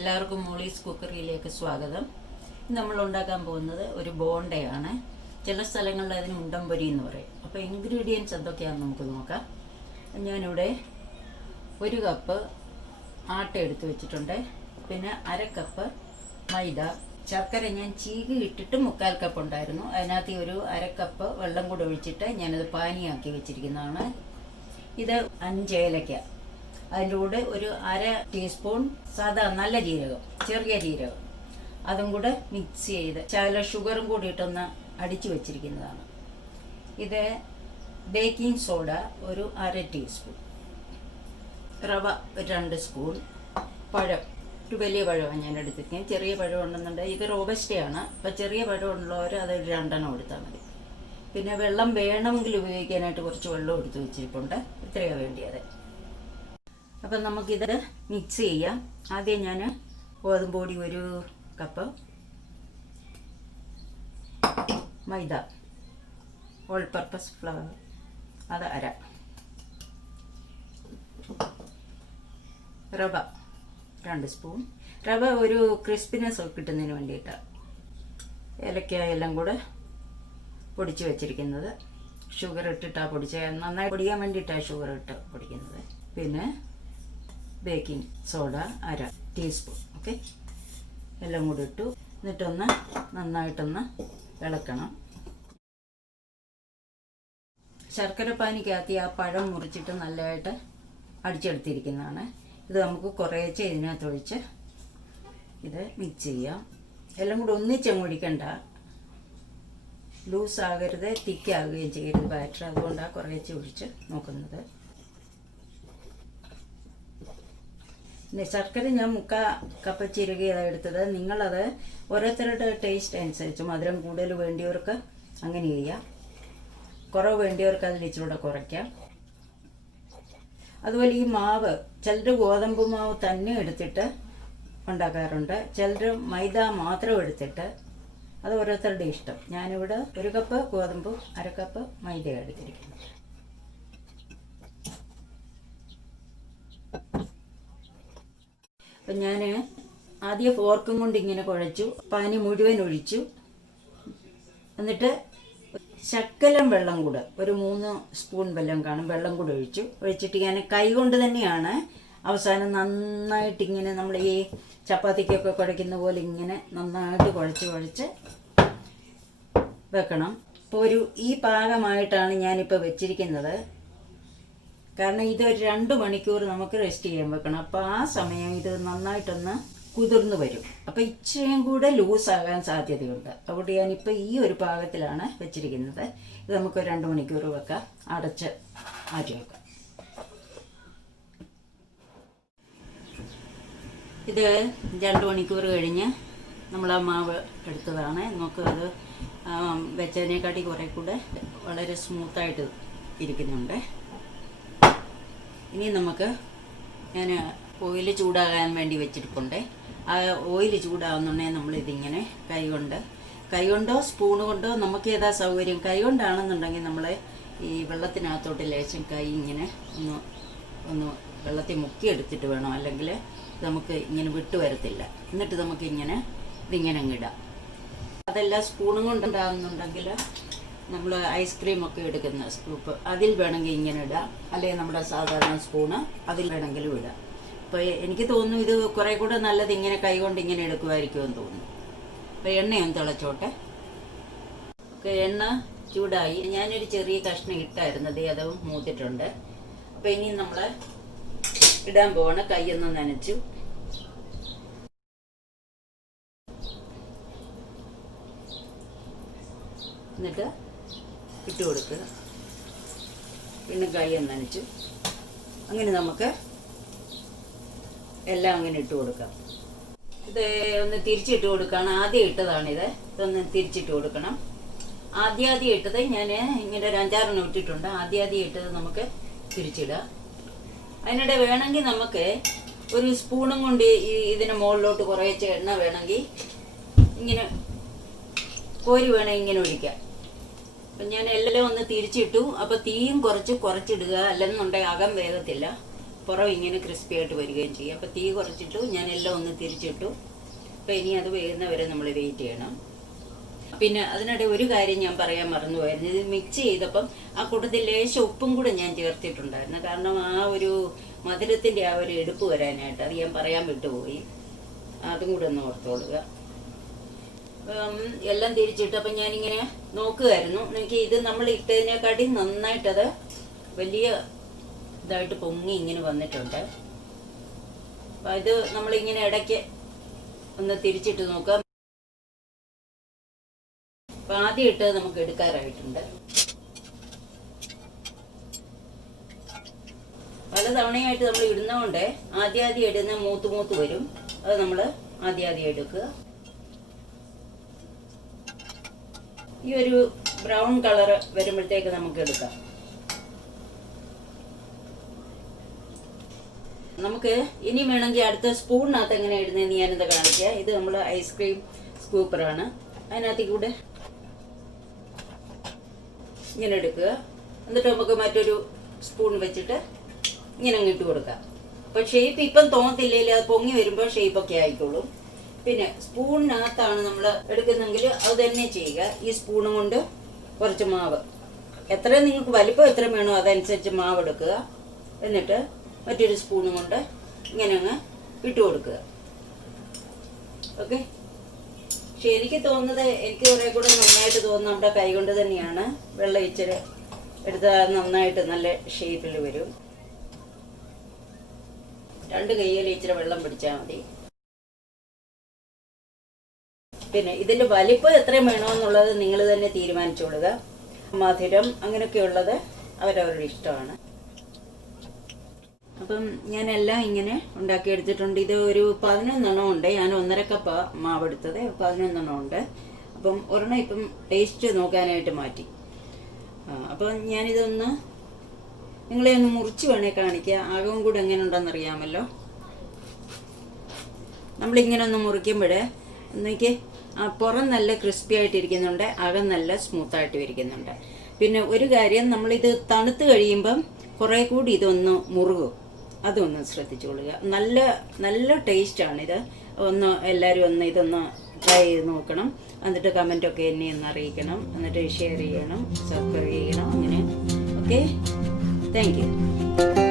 എല്ലാവർക്കും മോളീസ് കുക്കറിയിലേക്ക് സ്വാഗതം. നമ്മൾ ഉണ്ടാക്കാൻ പോകുന്നത് ഒരു ബോണ്ടയാണ്. ചില സ്ഥലങ്ങളിൽ അതിന് ഉണ്ടംപൊരി എന്ന് പറയും. അപ്പോൾ ഇൻഗ്രീഡിയൻസ് എന്തൊക്കെയാണെന്ന് നമുക്ക് നോക്കാം. ഞാനിവിടെ 1 കപ്പ് ആട്ട എടുത്ത് വെച്ചിട്ടുണ്ട്. പിന്നെ 1/2 കപ്പ് മൈദ. ശർക്കര ഞാൻ ചീകി ഇട്ടിട്ട് 1/4 കപ്പ് ഉണ്ടായിരുന്നു. അതിനകത്ത് ഒരു 1/2 കപ്പ് വെള്ളം കൂടെ ഒഴിച്ചിട്ട് ഞാനത് പാനിയാക്കി വെച്ചിരിക്കുന്നതാണ്. ഇത് 5 ഏലക്ക. അതിൻ്റെ കൂടെ ഒരു 1/2 ടീസ്പൂൺ സാധാ നല്ല ജീരകം, ചെറിയ ജീരകം, അതും കൂടെ മിക്സ് ചെയ്ത് ശകലം ഷുഗറും കൂടി ഇട്ടൊന്ന് അടിച്ചു വെച്ചിരിക്കുന്നതാണ്. ഇത് ബേക്കിംഗ് സോഡ ഒരു 1/2 ടീസ്പൂൺ, റവ ഒരു 2 സ്പൂൺ, പഴം ഒരു വലിയ പഴമാണ് ഞാൻ എടുത്തിരിക്കുന്നത്. ചെറിയ പഴം ഉണ്ടെന്നുണ്ടെങ്കിൽ ഇത് റോബസ്റ്റയാണ്. അപ്പോൾ ചെറിയ പഴം ഉള്ളവർ അതൊരു 2 എണ്ണം എടുത്താൽ മതി. പിന്നെ വെള്ളം വേണമെങ്കിൽ ഉപയോഗിക്കാനായിട്ട് കുറച്ച് വെള്ളം എടുത്ത് വെച്ചിട്ടുണ്ട്. ഇത്രയാണ് വേണ്ടിയത്. അപ്പം നമുക്കിത് മിക്സ് ചെയ്യാം. ആദ്യം ഞാൻ ഗോതമ്പ് പൊടി 1 കപ്പ്, മൈദ ഓൾ പർപ്പസ് ഫ്ലവർ അത് 1/2, റവ 2 സ്പൂൺ. റവ ഒരു ക്രിസ്പിനെസ് കിട്ടുന്നതിന് വേണ്ടിയിട്ടാണ്. ഏലക്ക എല്ലാം കൂടെ പൊടിച്ച് വെച്ചിരിക്കുന്നത്. ഷുഗർ ഇട്ടിട്ടാണ് പൊടിച്ചത്. നന്നായി പൊടിയാൻ വേണ്ടിയിട്ടാണ് ഷുഗർ ഇട്ട് പൊടിക്കുന്നത്. പിന്നെ ബേക്കിംഗ് സോഡ 1/2 ടീസ്പൂൺ. ഓക്കെ, എല്ലാം കൂടി ഇട്ടു. എന്നിട്ടൊന്ന് നന്നായിട്ടൊന്ന് ഇളക്കണം. ശർക്കര പാനിക്കകത്ത് ആ പഴം മുറിച്ചിട്ട് നല്ലതായിട്ട് അടിച്ചെടുത്തിരിക്കുന്നതാണ്. ഇത് നമുക്ക് കുറേശ്ശെ ഇതിനകത്തൊഴിച്ച് ഇത് മിക്സ് ചെയ്യാം. എല്ലാം കൂടി ഒന്നിച്ചങ്ങ് ഒഴിക്കണ്ട. ലൂസാകരുത്, തിക്കാകുകയും ചെയ്യരുത് ബാറ്റർ. അതുകൊണ്ടാണ് കുറേശ്ശെ ഒഴിച്ച് നോക്കുന്നത്. പിന്നെ ശർക്കര ഞാൻ 1/4 കപ്പ് ചിരകിയതാണ് എടുത്തത്. നിങ്ങളത് ഓരോരുത്തരുടെ ടേസ്റ്റ് അനുസരിച്ച് മധുരം കൂടുതൽ വേണ്ടിയവർക്ക് അങ്ങനെ ചെയ്യാം, കുറവ് വേണ്ടിയവർക്ക് അതിൽ ഇച്ചിരൂടെ കുറയ്ക്കാം. അതുപോലെ ഈ മാവ് ചിലർ ഗോതമ്പ് മാവ് തന്നെ എടുത്തിട്ട് ഉണ്ടാക്കാറുണ്ട്, ചിലർ മൈദ മാത്രം എടുത്തിട്ട്. അത് ഓരോരുത്തരുടെ ഇഷ്ടം. ഞാനിവിടെ 1 കപ്പ് ഗോതമ്പ് 1/2 കപ്പ് മൈദ എടുത്തിരിക്കുന്നത്. അപ്പം ഞാൻ ആദ്യം ഫോർക്കും കൊണ്ട് ഇങ്ങനെ കുഴച്ചു, പാനി മുഴുവൻ ഒഴിച്ചു. എന്നിട്ട് ശകലം വെള്ളം കൂടെ ഒരു 3 സ്പൂൺ വെള്ളം കൂടെ ഒഴിച്ചിട്ട് ഞാൻ കൈ കൊണ്ട് തന്നെയാണ് അവസാനം നന്നായിട്ടിങ്ങനെ നമ്മൾ ഈ ചപ്പാത്തിക്കൊക്കെ കുഴയ്ക്കുന്ന പോലെ ഇങ്ങനെ നന്നായിട്ട് കുഴച്ച് വെക്കണം. ഇപ്പോൾ ഈ പാകമായിട്ടാണ് ഞാനിപ്പോൾ വെച്ചിരിക്കുന്നത്. കാരണം ഇതൊരു 2 മണിക്കൂർ നമുക്ക് റെസ്റ്റ് ചെയ്യാൻ വെക്കണം. അപ്പോൾ ആ സമയം ഇത് നന്നായിട്ടൊന്ന് കുതിർന്ന് വരും. അപ്പോൾ ഇച്ചിരിയും കൂടെ ലൂസാകാൻ സാധ്യതയുണ്ട്. അതുകൊണ്ട് ഞാനിപ്പോൾ ഈ ഒരു പാകത്തിലാണ് വെച്ചിരിക്കുന്നത്. ഇത് നമുക്ക് 2 മണിക്കൂർ വെക്കാം, അടച്ച് മാറ്റി വെക്കാം. ഇത് 2 മണിക്കൂർ കഴിഞ്ഞ് നമ്മൾ ആ മാവ് എടുത്തതാണ്. നമുക്കത് വെച്ചതിനെക്കാട്ടി കുറേ കൂടെ വളരെ സ്മൂത്തായിട്ട് ഇരിക്കുന്നുണ്ട്. ഇനി നമുക്ക് ഞാൻ ഓയിൽ ചൂടാകാൻ വേണ്ടി വെച്ചിട്ടുണ്ട്. ആ ഓയിൽ ചൂടാകുന്നുണ്ടെങ്കിൽ നമ്മളിതിങ്ങനെ കൈ കൊണ്ടോ സ്പൂൺ കൊണ്ടോ നമുക്ക് ഏതാ സൗകര്യം. കൈ കൊണ്ടാണെന്നുണ്ടെങ്കിൽ നമ്മൾ ഈ വെള്ളത്തിനകത്തോട്ട് ലേശം കൈ ഇങ്ങനെ ഒന്ന് വെള്ളത്തിൽ മുക്കിയെടുത്തിട്ട് വേണം, അല്ലെങ്കിൽ നമുക്ക് ഇങ്ങനെ വിട്ടു വരത്തില്ല. എന്നിട്ട് നമുക്കിങ്ങനെ ഇതിങ്ങനെ അങ്ങിടാം. അതെല്ലാം സ്പൂണും കൊണ്ടുണ്ടാകുന്നുണ്ടെങ്കിൽ നമ്മൾ ഐസ്ക്രീമൊക്കെ എടുക്കുന്ന സ്കൂപ്പ് അതിൽ വേണമെങ്കിൽ ഇങ്ങനെ ഇടാം, അല്ലെങ്കിൽ നമ്മുടെ സാധാരണ സ്പൂണ് അതിൽ വേണമെങ്കിലും ഇടാം. അപ്പോൾ എനിക്ക് തോന്നുന്നു ഇത് കുറേ കൂടെ നല്ലത് ഇങ്ങനെ കൈകൊണ്ട് ഇങ്ങനെ എടുക്കുമായിരിക്കുമെന്ന് തോന്നുന്നു. അപ്പോൾ എണ്ണയൊന്ന് തിളച്ചോട്ടെ. എണ്ണ ചൂടായി. ഞാനൊരു ചെറിയ കഷ്ണം ഇട്ടായിരുന്നത്, അത് മൂത്തിട്ടുണ്ട്. അപ്പോൾ ഇനി നമ്മൾ ഇടാൻ പോവാണ്. കൈയൊന്ന് നനച്ചു. എന്നിട്ട് ഇട്ട് കൊടുക്കുക. പിന്നെ കൈ നനച്ചു. അങ്ങനെ നമുക്ക് എല്ലാം അങ്ങനെ ഇട്ട് കൊടുക്കാം. ഇത് ഒന്ന് തിരിച്ചിട്ട് കൊടുക്കണം. ആദ്യം ഇട്ടതാണിത്. ഇതൊന്ന് തിരിച്ചിട്ട് കൊടുക്കണം. ആദ്യം ഇട്ടത് ഞാൻ ഇങ്ങനെ ഒരു 5-6 എണ്ണം ഇട്ടിട്ടുണ്ട്. ആദ്യം ഇട്ടത് നമുക്ക് തിരിച്ചിടാം. അതിനിടെ വേണമെങ്കിൽ നമുക്ക് ഒരു സ്പൂണും കൊണ്ട് ഇതിന് മുകളിലോട്ട് കുറേശ്ശെ എണ്ണ വേണമെങ്കിൽ ഇങ്ങനെ കോരി വേണമെങ്കിൽ ഇങ്ങനെ ഒഴിക്കാം. അപ്പം ഞാൻ എല്ലാം ഒന്ന് തിരിച്ചിട്ടു. അപ്പോൾ തീയും കുറച്ചിടുക, അല്ലെന്നുണ്ടെങ്കിൽ അകം വേഗത്തില്ല. പുറം ഇങ്ങനെ ക്രിസ്പി ആയിട്ട് വരികയും ചെയ്യും. അപ്പോൾ തീ കുറച്ചിട്ടു, ഞാൻ എല്ലാം ഒന്ന് തിരിച്ചിട്ടു. അപ്പോൾ ഇനി അത് വേകുന്നവരെ നമ്മൾ വെയിറ്റ് ചെയ്യണം. പിന്നെ അതിനിടെ ഒരു കാര്യം ഞാൻ പറയാൻ മറന്നുപോയിരുന്നു. ഇത് മിക്സ് ചെയ്തപ്പം ആ കൂട്ടത്തിൽ ലേശം ഉപ്പും കൂടെ ഞാൻ ചേർത്തിട്ടുണ്ടായിരുന്നു. കാരണം ആ ഒരു മധുരത്തിൻ്റെ ആ ഒരു എടുപ്പ് വരാനായിട്ട്. അത് ഞാൻ പറയാൻ വിട്ടുപോയി. അതും കൂടെ ഒന്ന് ഓർത്തോളുക. എല്ലാം തിരിച്ചിട്ടപ്പം ഞാനിങ്ങനെ നോക്കുമായിരുന്നു. എനിക്ക് ഇത് നമ്മൾ ഇട്ടതിനെക്കാട്ടി നന്നായിട്ടത് വലിയ ഇതായിട്ട് പൊങ്ങി ഇങ്ങനെ വന്നിട്ടുണ്ട്. അപ്പം ഇത് നമ്മളിങ്ങനെ ഇടയ്ക്ക് ഒന്ന് തിരിച്ചിട്ട് നോക്കാം. അപ്പം ആദ്യം ഇട്ടത് നമുക്ക് എടുക്കാറായിട്ടുണ്ട്. പല തവണയായിട്ട് നമ്മൾ ഇടുന്നതുകൊണ്ട് ആദ്യം ഇടുന്ന മൂത്ത് വരും. അത് നമ്മൾ ആദ്യം എടുക്കുക. ഈ ഒരു ബ്രൗൺ കളർ വരുമ്പോഴത്തേക്ക് നമുക്ക് എടുക്കാം. നമുക്ക് ഇനി വേണമെങ്കിൽ അടുത്ത സ്പൂണിനകത്ത് എങ്ങനെ ഇടുന്നതെന്ന് ഞാനിത് കാണിക്കാം. ഇത് നമ്മൾ ഐസ്ക്രീം സ്കൂപ്പറാണ്. അതിനകത്തേക്ക് കൂടെ ഇങ്ങനെ എടുക്കുക. എന്നിട്ട് നമുക്ക് മറ്റൊരു സ്പൂൺ വെച്ചിട്ട് ഇങ്ങനെ ഇട്ട് കൊടുക്കാം. അപ്പോൾ ഷേപ്പ് ഇപ്പം തോന്നത്തില്ലെങ്കിൽ അത് പൊങ്ങി വരുമ്പോൾ ഷേപ്പൊക്കെ ആയിക്കോളും. പിന്നെ സ്പൂണിനകത്താണ് നമ്മൾ എടുക്കുന്നെങ്കിൽ അത് തന്നെ ചെയ്യുക. ഈ സ്പൂണും കൊണ്ട് കുറച്ച് മാവ്, എത്ര നിങ്ങൾക്ക് വലിപ്പം എത്ര വേണോ അതനുസരിച്ച് മാവ് എടുക്കുക. എന്നിട്ട് മറ്റൊരു സ്പൂണും കൊണ്ട് ഇങ്ങനെ അങ്ങ് ഇട്ട് കൊടുക്കുക. ഓക്കെ. പക്ഷെ എനിക്ക് തോന്നുന്നത്, എനിക്ക് കുറേ കൂടെ നന്നായിട്ട് തോന്നുന്നത് നമ്മുടെ കൈ കൊണ്ട് തന്നെയാണ്. വെള്ളം ഇച്ചിരി എടുത്താൽ നന്നായിട്ട് നല്ല ഷേപ്പിൽ വരും. 2 കൈയിൽ ഇച്ചിരി വെള്ളം പിടിച്ചാൽ മതി. പിന്നെ ഇതിൻ്റെ വലിപ്പം എത്രയും വേണമെന്നുള്ളത് നിങ്ങൾ തന്നെ തീരുമാനിച്ചോളുക. മധുരം അങ്ങനെയൊക്കെയുള്ളത് അവരവരുടെ ഇഷ്ടമാണ്. അപ്പം ഞാനെല്ലാം ഇങ്ങനെ ഉണ്ടാക്കിയെടുത്തിട്ടുണ്ട്. ഇത് ഒരു 11 ഉണ്ട്. ഞാൻ 1.5 കപ്പ് മാവെടുത്തത്, 11 ഉണ്ട്. അപ്പം ഒരെണ്ണം ഇപ്പം ടേസ്റ്റ് നോക്കാനായിട്ട് മാറ്റി. അപ്പം ഞാനിതൊന്ന് നിങ്ങളെ ഒന്ന് മുറിച്ച് വേണേൽ കാണിക്കുക. അകവും കൂടെ എങ്ങനെ ഉണ്ടെന്ന് അറിയാമല്ലോ. നമ്മളിങ്ങനെ ഒന്ന് മുറിക്കുമ്പോൾ എന്നൊക്കെ പുറം നല്ല ക്രിസ്പി ആയിട്ടിരിക്കുന്നുണ്ട്, അകം നല്ല സ്മൂത്തായിട്ട് ഇരിക്കുന്നുണ്ട്. പിന്നെ ഒരു കാര്യം, നമ്മളിത് തണുത്ത് കഴിയുമ്പം കുറേ കൂടി ഇതൊന്ന് മുറുകും. അതൊന്ന് ശ്രദ്ധിച്ചോളുക. നല്ല നല്ല ടേസ്റ്റാണിത്. എല്ലാവരും ഇതൊന്ന് ട്രൈ ചെയ്ത് നോക്കണം. എന്നിട്ട് കമൻറ്റൊക്കെ എന്നെ ഒന്ന് അറിയിക്കണം. എന്നിട്ട് ഷെയർ ചെയ്യണം, സബ്സ്ക്രൈബ് ചെയ്യണം. അങ്ങനെ ഓക്കെ. Thank you.